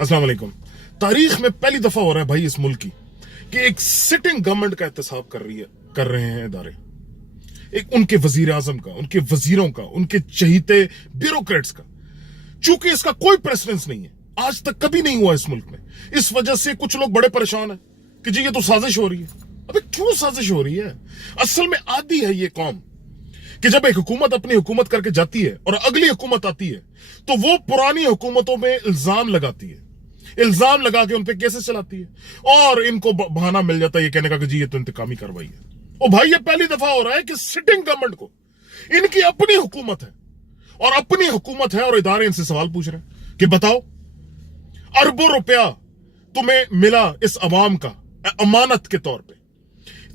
अस्सलाम वालेकुम। तारीख में पहली दफा हो रहा है भाई इस मुल्क की कि एक सिटिंग गवर्नमेंट का एहतसाब कर रहे हैं इदारे, एक उनके वजीर आजम का, उनके वजीरों का, उनके चहीते ब्यूरोक्रेट्स का। चूंकि इसका कोई प्रेसिडेंस नहीं है, आज तक कभी नहीं हुआ इस मुल्क में, इस वजह से कुछ लोग बड़े परेशान हैं कि जी ये तो साजिश हो रही है। अबे क्यों साजिश हो रही है? असल में आदी है ये कौम कि जब एक हुकूमत अपनी हुकूमत करके जाती है और अगली हुकूमत आती है तो वो पुरानी हुकूमतों में इल्जाम लगाती है, इल्जाम लगा के उन पे केसेस चलाती है और इनको बहाना मिल जाता है ये कहने का कि जी ये तो इंतकामी कार्रवाई है। ओ भाई, ये पहली दफा हो रहा है कि सिटिंग गवर्नमेंट को इनकी अपनी हुकूमत है और अपनी हुकूमत है और इदारे इनसे सवाल पूछ रहे हैं कि बताओ, अरबों रुपया तुम्हें मिला इस अवाम का अमानत के तौर पे,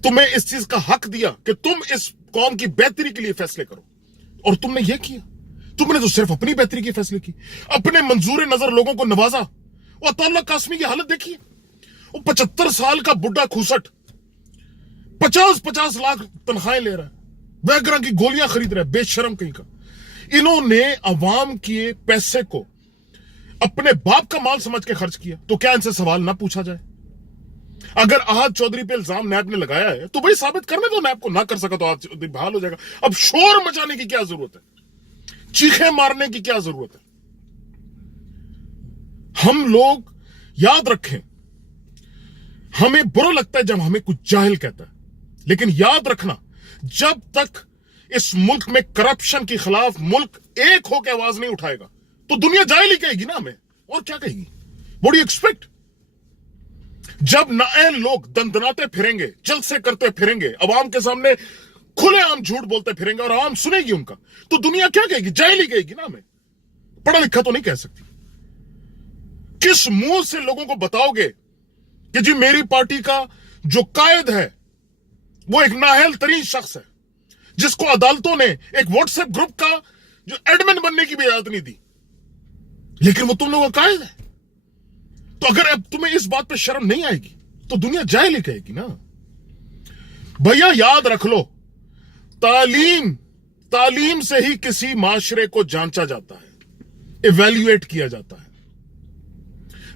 तुम्हें इस चीज का हक दिया कि तुम इस कौम की बेहतरी के लिए फैसले करो और तुमने ये किया। तुमने तो सिर्फ अपनी बेहतरी के फैसले की, अपने मंजूर नजर लोगों को नवाजा। वो अताउल्लाह कासमी की हालत देखिए, वो 75 साल का बुढ़ा खूसट 50-50 लाख तनख्वाहें ले रहा है, वैगरा की गोलियां खरीद रहा है, बेशरम कहीं का। इन्होंने अवाम के पैसे को अपने बाप का माल समझ के खर्च किया, तो क्या इनसे सवाल ना पूछा जाए? अगर अहाद चौधरी पे इल्जाम नैब ने लगाया है तो भाई साबित करने दो नैब को, ना कर सका तो अहाद चौधरी बहाल हो जाएगा। अब शोर मचाने की क्या जरूरत है, चीखें मारने की क्या जरूरत है? हम लोग याद रखें, हमें बुरा लगता है जब हमें कुछ जाहिल कहता है, लेकिन याद रखना जब तक इस मुल्क में करप्शन के खिलाफ मुल्क एक होकर आवाज नहीं उठाएगा तो दुनिया जाहिल ही कहेगी ना हमें, और क्या कहेगी? What do you expect? जब नाअहल लोग दंदनाते फिरेंगे, जलसे करते फिरेंगे, अवाम के सामने खुलेआम झूठ बोलते फिरेंगे और अवाम सुनेगी उनका, तो दुनिया क्या कहेगी? जाहिल ही कहेगी ना हमें। पढ़ा लिखा तो नहीं कह सकती। किस मुंह से लोगों को बताओगे कि जी मेरी पार्टी का जो कायद है वो एक नाअहल तरीन शख्स है जिसको अदालतों ने एक व्हाट्सएप ग्रुप का जो एडमिन बनने की भी इजाजत नहीं दी, लेकिन वो तुम लोगों का कायद है? तो अगर अब तुम्हें इस बात पे शर्म नहीं आएगी तो दुनिया जाहिल ही कहेगी ना। भैया याद रख लो, तालीम से ही किसी माशरे को जांचा जाता है, इवैल्यूएट किया जाता है,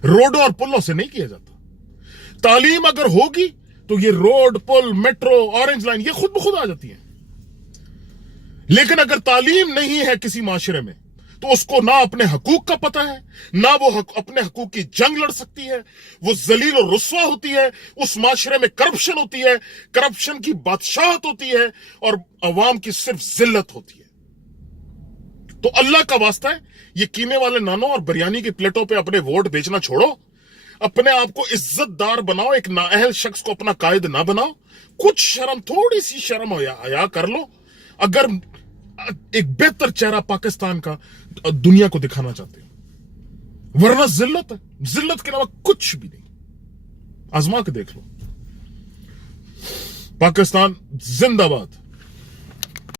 रोडों और पुलों से नहीं किया जाता। तालीम अगर होगी तो ये रोड, पुल, मेट्रो, ऑरेंज लाइन ये खुद ब खुद आ जाती है। लेकिन अगर तालीम नहीं है किसी माशरे में तो उसको ना अपने हकूक का पता है, ना वो अपने हकूक की जंग लड़ सकती है, वो जलील और रुस्वा होती है, उस माशरे में करप्शन होती है, करप्शन की बादशाहत होती है और अवाम की सिर्फ जिल्लत होती है। तो अल्लाह का वास्ता है, ये कीमे वाले नानों और बिरयानी की प्लेटों पे अपने वोट बेचना छोड़ो, अपने आप को इज्जतदार बनाओ, एक नाअहल शख्स को अपना कायद ना बनाओ, कुछ शर्म, थोड़ी सी शर्म हया कर लो अगर एक बेहतर चेहरा पाकिस्तान का दुनिया को दिखाना चाहते हो, वरना जिल्लत है, जिल्लत के अलावा कुछ भी नहीं। आजमा के देख लो। पाकिस्तान जिंदाबाद।